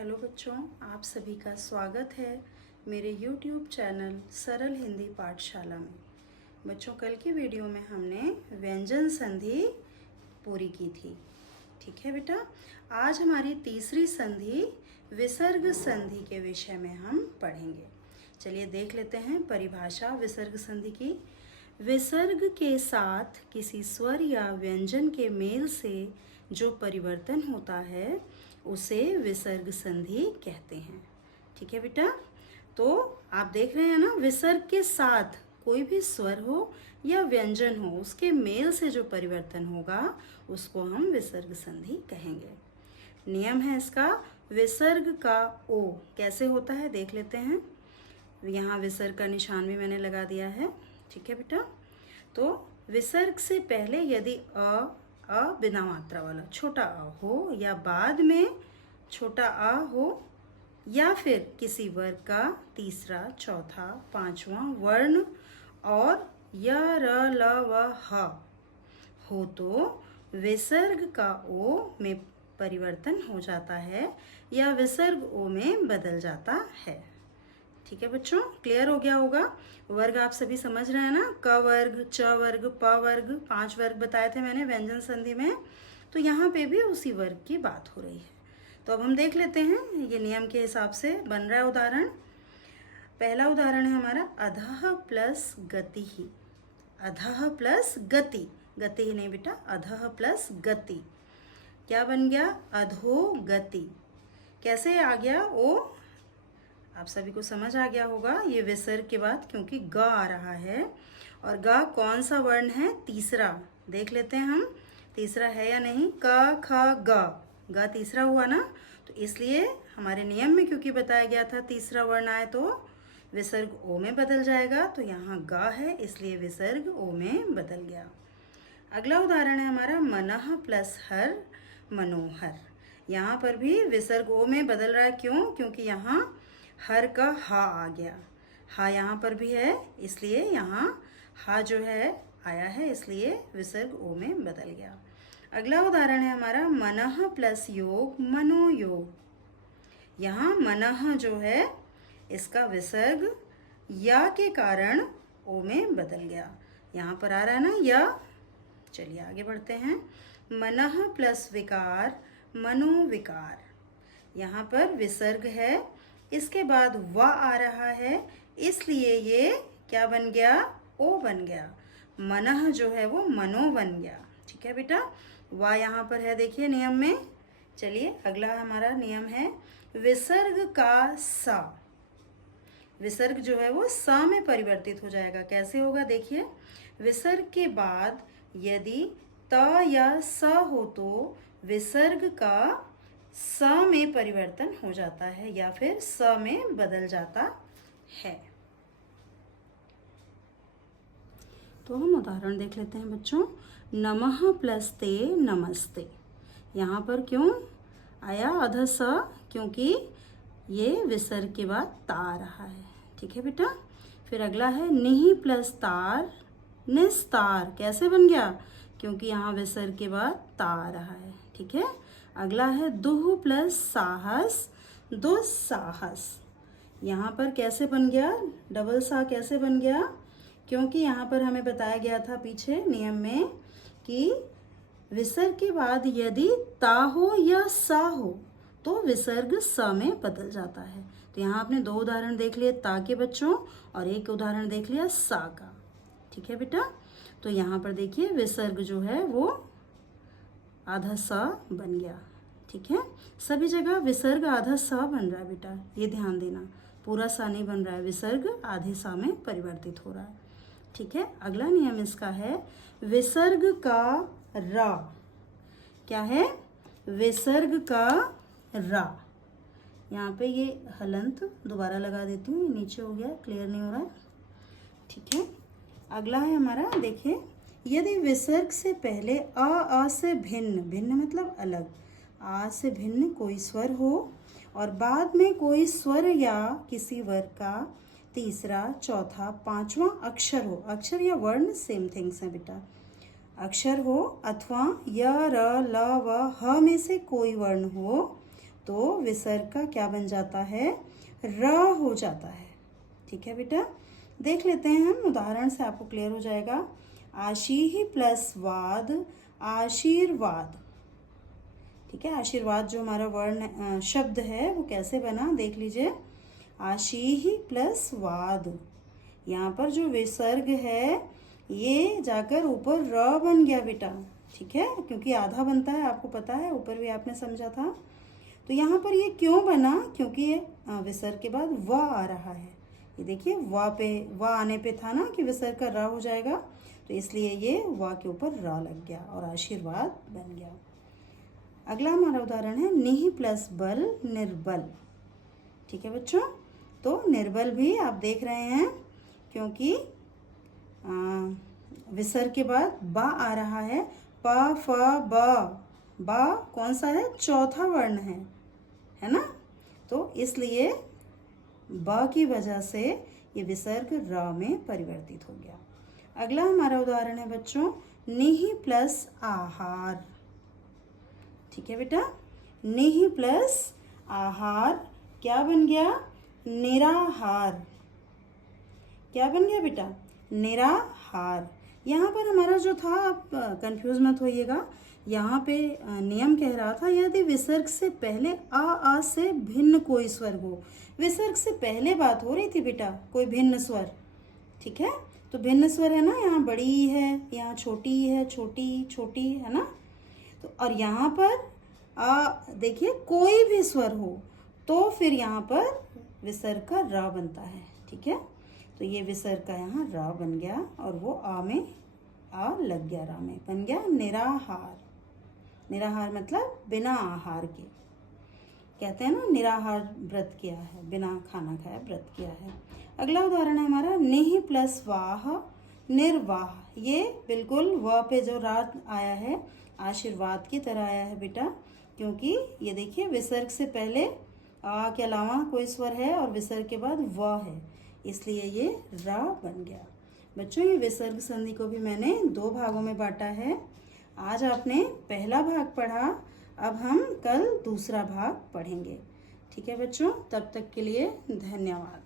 Hello बच्चों, आप सभी का स्वागत है मेरे YouTube चैनल सरल हिंदी पाठशाला में। बच्चों, कल की वीडियो में हमने व्यंजन संधि पूरी की थी। ठीक है बेटा, आज हमारी तीसरी संधि विसर्ग संधि के विषय में हम पढ़ेंगे। चलिए देख लेते हैं परिभाषा विसर्ग संधि की। विसर्ग के साथ किसी स्वर या व्यंजन के मेल से जो परिवर्तन होता है उसे विसर्ग संधि कहते हैं। ठीक है बेटा, तो आप देख रहे हैं ना, विसर्ग के साथ कोई भी स्वर हो या व्यंजन हो, उसके मेल से जो परिवर्तन होगा उसको हम विसर्ग संधि कहेंगे। नियम है इसका, विसर्ग का ओ कैसे होता है देख लेते हैं। यहाँ विसर्ग का निशान भी मैंने लगा दिया है। ठीक है बेटा, तो विसर्ग से पहले यदि अ बिना मात्रा वाला छोटा अ हो या बाद में छोटा आ हो या फिर किसी वर्ग का तीसरा, चौथा, पांचवा वर्ण और य, र, ल व ह हो तो विसर्ग का ओ में परिवर्तन हो जाता है या विसर्ग ओ में बदल जाता है। ठीक है बच्चों, क्लियर हो गया होगा। वर्ग आप सभी समझ रहे हैं ना, क वर्ग, च वर्ग, प वर्ग, 5 वर्ग बताए थे मैंने व्यंजन संधि में, तो यहाँ पे भी उसी वर्ग की बात हो रही है। तो अब हम देख लेते हैं, ये नियम के हिसाब से बन रहा है उदाहरण। पहला उदाहरण है हमारा अधः प्लस गति ही। अधः प्लस गति, गति ही नहीं बेटा, अधः प्लस गति क्या बन गया? अधोगति। कैसे आ गया? ओ आप सभी को समझ आ गया होगा, ये विसर्ग के बाद क्योंकि ग आ रहा है और ग कौन सा वर्ण है? तीसरा। देख लेते हैं हम तीसरा है या नहीं। क ख ग तीसरा हुआ ना, तो इसलिए हमारे नियम में क्योंकि बताया गया था तीसरा वर्ण आए तो विसर्ग ओ में बदल जाएगा, तो यहाँ ग है इसलिए विसर्ग ओ में बदल गया। अगला उदाहरण है हमारा मनः प्लस हर मनोहर। यहाँ पर भी विसर्ग ओ में बदल रहा है। क्यों? क्योंकि यहाँ हर का हा आ गया। हा यहाँ पर भी है इसलिए यहाँ हा जो है आया है, इसलिए विसर्ग ओ में बदल गया। अगला उदाहरण है हमारा मनः प्लस योग मनोयोग। यहाँ मनः जो है इसका विसर्ग या के कारण ओ में बदल गया। यहाँ पर आ रहा है ना या। चलिए आगे बढ़ते हैं। मनः प्लस विकार मनोविकार। यहाँ पर विसर्ग है, इसके बाद वा आ रहा है, इसलिए ये क्या बन गया? ओ बन गया। मनः जो है वो मनो बन गया। ठीक है बेटा, वा यहाँ पर है देखिए नियम में। चलिए अगला हमारा नियम है विसर्ग का सा। विसर्ग जो है वो सा में परिवर्तित हो जाएगा। कैसे होगा देखिए, विसर्ग के बाद यदि त या स हो तो विसर्ग का स में परिवर्तन हो जाता है या फिर स में बदल जाता है। तो हम उदाहरण देख लेते हैं बच्चों। नमः प्लस ते नमस्ते। यहाँ पर क्यों आया अध स? क्योंकि ये विसर्ग के बाद ता आ रहा है। ठीक है बेटा, फिर अगला है निहि प्लस तार निस्तार। कैसे बन गया? क्योंकि यहाँ विसर्ग के बाद ता आ रहा है। ठीक है, अगला है दुह प्लस साहस दुस्साहस। यहाँ पर कैसे बन गया? डबल सा कैसे बन गया? क्योंकि यहाँ पर हमें बताया गया था पीछे नियम में कि विसर्ग के बाद यदि ता हो या सा हो तो विसर्ग स में बदल जाता है। तो यहाँ आपने 2 उदाहरण देख लिए ता के बच्चों और एक उदाहरण देख लिया सा का। ठीक है बेटा, तो यहाँ पर देखिए विसर्ग जो है वो आधा सा बन गया। ठीक है, सभी जगह विसर्ग आधा सा बन रहा है बेटा, ये ध्यान देना, पूरा सा नहीं बन रहा है, विसर्ग आधे सा में परिवर्तित हो रहा है। ठीक है, अगला नियम इसका है विसर्ग का रा। क्या है? विसर्ग का रा। यहाँ पे ये हलंत दोबारा लगा देती हूँ, नीचे हो गया, क्लियर नहीं हो रहा है। ठीक है, अगला है हमारा देखिए, यदि विसर्ग से पहले आ से भिन्न, भिन्न मतलब अलग, आ से भिन्न कोई स्वर हो और बाद में कोई स्वर या किसी वर्ग का तीसरा, चौथा, पांचवा अक्षर हो। अक्षर या वर्ण सेम थिंग्स हैं बेटा। अक्षर हो अथवा य, र, ल व ह में से कोई वर्ण हो तो विसर्ग का क्या बन जाता है, र हो जाता है। ठीक है बेटा, देख लेते हैं हम उदाहरण से, आपको क्लियर हो जाएगा। आशीहि प्लस वाद, आशीर्वाद। ठीक है, आशीर्वाद जो हमारा वर्ण शब्द है वो कैसे बना देख लीजिए। आशीहि प्लस वाद, यहाँ पर जो विसर्ग है ये जाकर ऊपर र बन गया बेटा। ठीक है, क्योंकि आधा बनता है, आपको पता है, ऊपर भी आपने समझा था। तो यहाँ पर ये क्यों बना, क्योंकि ये विसर्ग के बाद व आ रहा है। ये देखिए व आने पे था ना कि विसर्ग का र हो जाएगा, तो इसलिए ये व के ऊपर र लग गया और आशीर्वाद बन गया। अगला हमारा उदाहरण है निहि प्लस बल, निर्बल। ठीक है बच्चों, तो निर्बल भी आप देख रहे हैं क्योंकि विसर्ग के बाद बा आ रहा है। प फ ब, बा कौन सा है, चौथा वर्ण है ना, तो इसलिए ब की वजह से ये विसर्ग र में परिवर्तित हो गया। अगला हमारा उदाहरण है बच्चों निहि प्लस आहार। ठीक है बेटा, निहि प्लस आहार क्या बन गया, निराहार। क्या बन गया बेटा, निराहार। यहाँ पर हमारा जो था, आप कंफ्यूज मत होइएगा, यहाँ पे नियम कह रहा था यदि विसर्ग से पहले आ से भिन्न कोई स्वर हो। विसर्ग से पहले बात हो रही थी बेटा, कोई भिन्न स्वर। ठीक है, तो भिन्न स्वर है ना, यहाँ बड़ी है, यहाँ छोटी है, छोटी छोटी है ना, तो और यहाँ पर देखिए कोई भी स्वर हो तो फिर यहाँ पर विसर्ग का र बनता है। ठीक है, तो ये विसर्ग का यहाँ र बन गया और वो आ में आ लग गया, रा में बन गया निराहार। निराहार मतलब बिना आहार के, कहते हैं ना निराहार व्रत किया है, बिना खाना खाया व्रत किया है। अगला उदाहरण है हमारा निहि प्लस वाह, निर्वाह। ये बिल्कुल व पे जो रात आया है आशीर्वाद की तरह आया है बेटा, क्योंकि ये देखिए विसर्ग से पहले आ के अलावा कोई स्वर है और विसर्ग के बाद व है, इसलिए ये रा बन गया। बच्चों ये विसर्ग संधि को भी मैंने 2 भागों में बांटा है। आज आपने पहला भाग पढ़ा, अब हम कल दूसरा भाग पढ़ेंगे। ठीक है बच्चों, तब तक के लिए धन्यवाद।